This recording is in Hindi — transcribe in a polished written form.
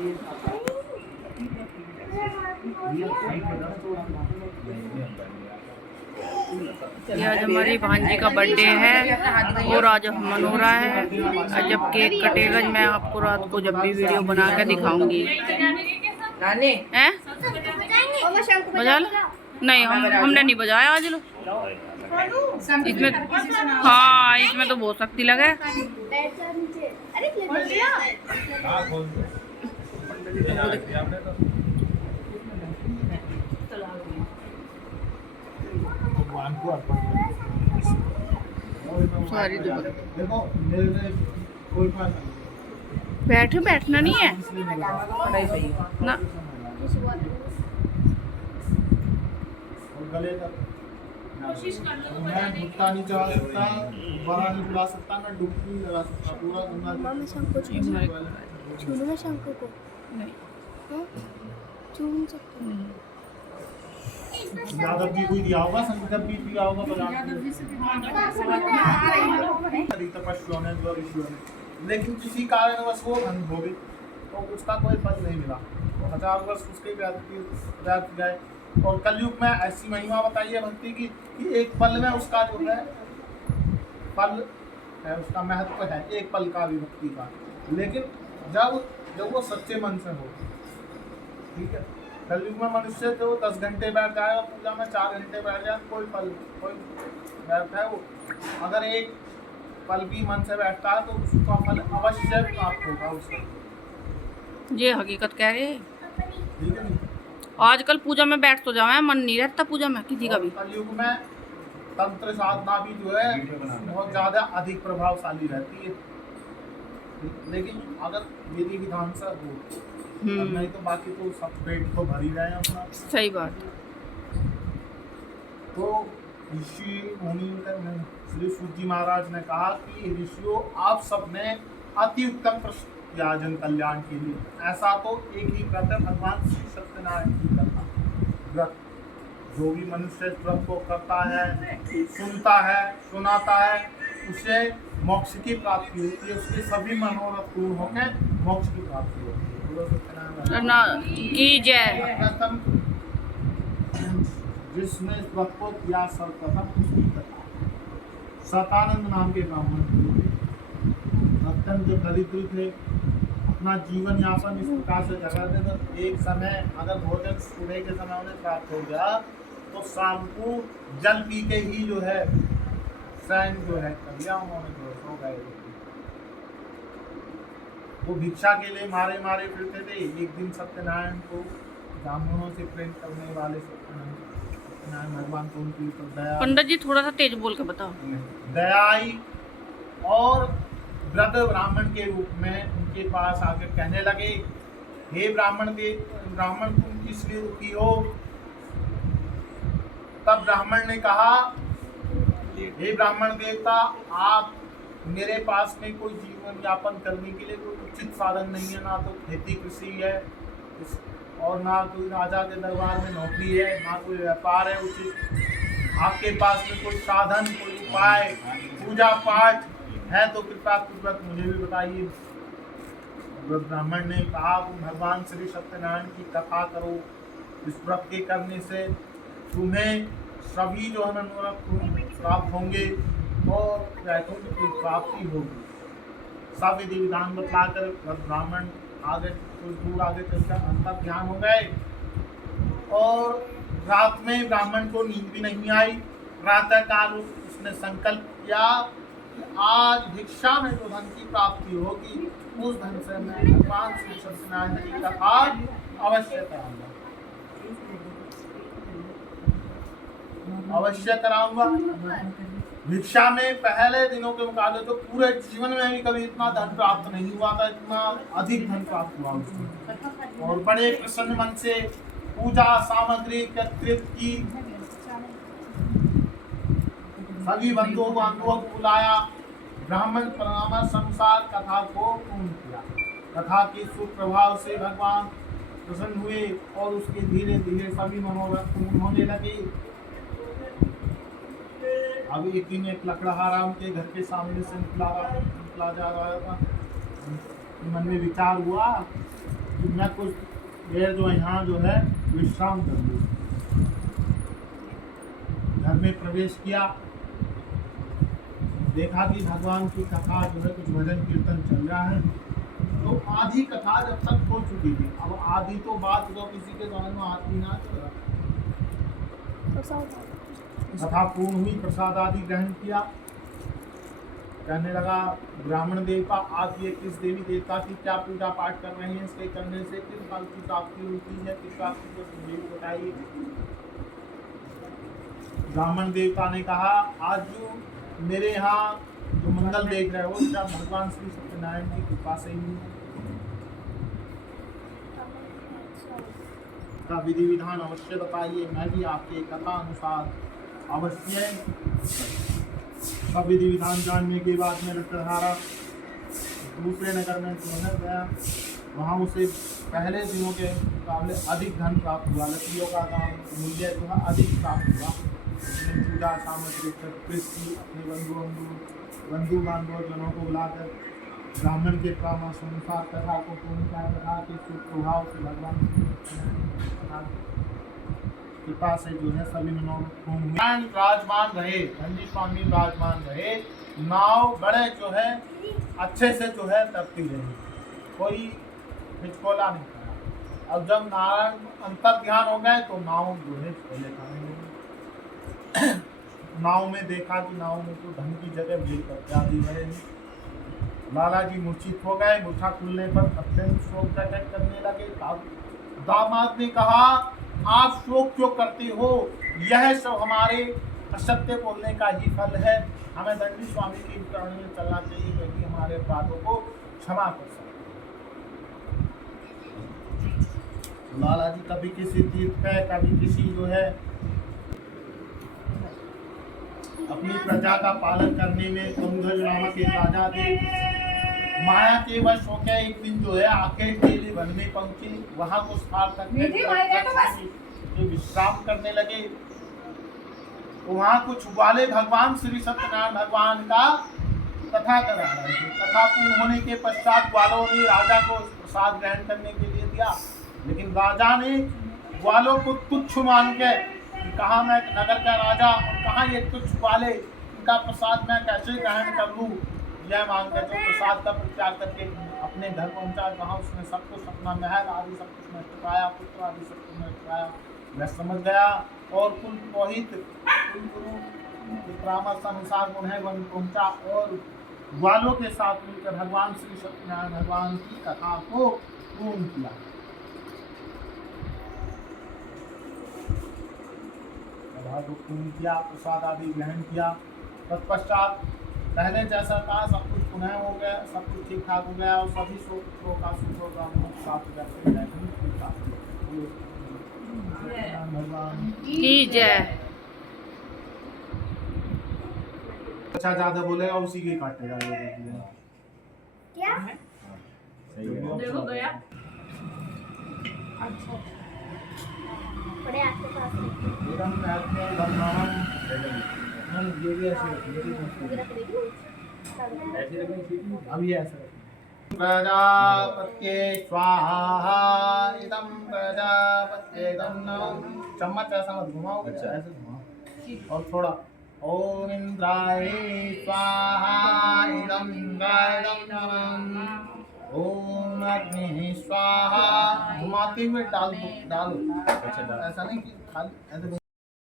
ये आज हमारी भांजी का बर्थडे है और आज मना रहा है। जब केक कटेगा मैं आपको रात को जब भी वीडियो बना के दिखाऊंगी। हैं? बजा लो? नहीं, हमने नहीं बजाया आज। लो इसमें, हाँ इसमें तो बहुत शक्ति लगे। बैठना नहीं है ना। कोशिश कर लो। मैं घुटना नहीं चला सकता, बड़ा नहीं बुला सकता, मैं डुबकी नहीं लगा सकता, पूरा घुमा। मैं शंकर को छूना, शंकर को नहीं छू सकता नहीं। यादव जी को दिया होगा, संगीत भी दिया होगा, लेकिन किसी कारणवश वो भंग हो गई तो उसका कोई फल नहीं मिला। तो 1000 वर्ष उसके व्यतीत गए। और कलयुग में ऐसी महिमा बताई है भक्ति की कि एक पल में उसका जो है फल है, उसका महत्व है एक पल का भी भक्ति का। लेकिन जब वो सच्चे मन से हो, ठीक है। कलयुग में मनुष्य तो 10 घंटे बैठ जाए और पूजा में 4 घंटे बैठ जाए, कोई बैठता है वो। अगर एक पल भी मन से बैठता है तो उसका फल अवश्य प्राप्त होगा उसको। ये हकीकत कह रहे हैं। ठीक है। आजकल पूजा में बैठ तो जाए, मन नहीं रहता पूजा में किसी का भी। कलयुग में तंत्र साधना भी जो है बहुत ज्यादा अधिक प्रभावशाली रहती है, लेकिन अगर विधि विधान से हो, नहीं तो बाकी तो सब पेट तो भर ही रहे हैं अपना। सही बात। तो ऋषि मुनि श्री सूत जी महाराज ने कहा कि ऋषियों आप सबने अति उत्तम प्रश्न किया जन कल्याण के लिए। ऐसा तो एक ही व्रत है, भगवान श्री सत्यनारायण की करना व्रत। जो भी मनुष्य इस व्रत को करता है, सुनता है, सुनाता है, उसे मोक्ष की प्राप्ति होती है। उसके सभी मनोरथ पूर्ण होकर मोक्ष की प्राप्ति होती है। की जय। प्रथम जिसने इस व्रत को किया सर्वप्रथम उसकी कथा। सतानंद नाम के ब्राह्मण थे, अत्यंत दरिद्र थे, अपना जीवन यापन इस प्रकार से कर रहे थे। तो एक समय अगर भोजन सुबह के समय उन्हें प्राप्त हो गया तो शाम को जल पी के ही जो है शयन जो है कर लिया उन्होंने, जो सो गए। वो भिक्षा के लिए मारे फिरते थे। एक दिन सत्यनारायण को ब्राह्मणों से प्रेम करने वाले सत्यनारायण भगवान को उनकी दया, पंडित जी थोड़ा सा तेज बोल के बताओ। दया आई और वृद्ध ब्राह्मण के रूप में उनके पास आकर कहने लगे, हे ब्राह्मण तुम किस लिए दुखी हो? तब ब्राह्मण ने कहा, हे ब्राह्मण देवता, आप मेरे पास में कोई जीवन यापन करने के लिए कोई उचित साधन नहीं है, ना तो खेती कृषि है और ना कोई राजा के दरबार में नौकरी है, ना कोई व्यापार है उचित। आपके पास में कोई साधन, कोई उपाय, पूजा पाठ है तो कृपया पूर्वक मुझे भी बताइए। ब्राह्मण ने कहा, भगवान श्री सत्यनारायण की कथा करो। इस व्रत के करने से तुम्हें सभी जो है मनोरथ प्राप्त होंगे और वैकुंठ की प्राप्ति होगी। सब विधि विधान बतलाकर ब्राह्मण आगे कुछ दूर आगे चलकर अंतर ध्यान हो गए। और रात में ब्राह्मण को नींद भी नहीं आई। प्रातः काल उसने संकल्प किया कि आज भिक्षा में जो धन की प्राप्ति होगी उस धन से मैं भगवान श्री सत्यनारायण की कथा अवश्य कराऊंगा। भिक्षा में पहले दिनों के मुकाबले तो पूरे जीवन में भी कभी इतना धन प्राप्त नहीं हुआ था, इतना अधिक धन प्राप्त हुआ उसको। और बड़े प्रसन्न मन से पूजा सामग्री एकत्रित की, सभी बंधुओं बांधवों को बुलाया, ब्राह्मण परामर्श अनुसार कथा को पूर्ण किया। कथा के सुप्रभाव से भगवान प्रसन्न हुए और उसके धीरे धीरे सभी मनोरथ पूर्ण होने लगे। अब एक दिन एक लकड़हारा राम के घर के सामने से निकला जा रहा था। मन में विचार हुआ मैं कुछ देर जो यहाँ जो है विश्राम कर लूँ। घर में प्रवेश किया, देखा कि भगवान की कथा जो है कुछ भजन कीर्तन चल रहा है। तो आधी कथा जब तक हो चुकी थी, अब आधी तो बात जो किसी के समझ में आती ना चल रहा। कथा पूर्ण हुई, प्रसाद आदि ग्रहण किया। कहने लगा ब्राह्मण देवता, आप ये किस देवी देवता की क्या पूजा पाठ कर रहे हैं, इसके करने से किस फल की प्राप्ति होती है, किस प्राप्ति को मुझे बताइए। ब्राह्मण देवता ने कहा, आज जो मेरे यहाँ जो मंगल देख रहे हो, क्या भगवान श्री सत्यनारायण की कृपा से ही का विधि विधान अवश्य बताइए, मैं भी आपके कथा अनुसार अवश्य सब विधि विधान जानने के बाद में रत्नधारा दूसरे नगर में शहर गया। वहाँ उसे पहले दिनों के मुकाबले अधिक धन प्राप्त हुआ, लकड़ियों का दाम मूल्य जो है अधिक प्राप्त हुआ। उसने पूजा सामग्री कृषि अपने बंधु बांधव जनों को बुलाकर ब्राह्मण के परामर्श अनुसार कथा को पूर्ण कथा के प्रभाव से भगवान कृपा से जो है सभी राजमान रहे, धनजी स्वामी राजमान रहे। नाव बड़े जो है अच्छे से जो है तैरती रही, कोई हिचकोला नहीं करा। अब जब नारायण अंतर ध्यान हो गए तो नाव जो है छोले खाने लगी। नाव में देखा कि नाव में तो धन की जगह भीड़ इत्यादि भरे। लाला जी मूर्छित हो गए। मूर्छा खुलने पर अत्यंत शोक प्रकट करने लगे। दामाद ने कहा, आप शोक क्यों करते हो, यह सब हमारे असत्य बोलने का ही फल है। हमें दंडी स्वामी की चरण में चलना चाहिए, क्योंकि हमारे अपराधों को क्षमा कर सकते। लाला जी कभी किसी तीर्थ पे, कभी किसी जो है अपनी प्रजा का पालन करने में कुंभध्वज नामक एक राजा थे। माया के वश होकर एक दिन जो है आखेट के लिए वन में पहुंचे। वहां कुछ पार करके विश्राम करने लगे। तो वहां कुछ वाले भगवान श्री सत्यनारायण भगवान का कथा कर रहे थे। कथा पूर्ण होने के पश्चात ग्वालों ने राजा को प्रसाद ग्रहण करने के लिए दिया, लेकिन राजा ने ग्वालों को तुच्छ मान के कहा, मैं नगर का राजा और कहाँ ये तुच्छ वाले, इनका प्रसाद मैं कैसे ग्रहण कर लूँ। यह मांगकर जो प्रसाद का परित्याग करके अपने घर पहुंचा, जहाँ उसने सब कुछ अपना महल आदि सब कुछ नष्ट कराया, पुत्र आदि सब कुछ नष्ट कराया। मैं समझ गया और कुल पुरोहित कुल गुरु परामर्श अनुसार उन्हें वन पहुंचा और ग्वालों के साथ मिलकर भगवान श्री सत्यनारायण भगवान की कथा को पूर्ण किया। कथा को पूर्ण किया, प्रसाद आदि ग्रहण किया। तत्पश्चात पहले जैसा था सब कुछ पुनः हो गया, सब कुछ ठीक ठाक हो गया और सभी शोकों का सुखों का साथ भगवान की जय। अच्छा ज्यादा बोलेगा उसी की काटेगा। क्या? देखो गया। अच्छा बड़े आपके पास ये भी ऐसे अब ये ऐसा प्रजापत्ये स्वाहा इदं प्रजापत्ये नमः। चम्मच ऐसा मत घुमाओ, ऐसे घुमाओ और थोड़ा ओम इंद्राय स्वाहा इदं इंद्राय नमः। ओम अग्नि स्वाहा। घुमाते हुए डाल दो। ऐसा नहीं कि खाली ऐसे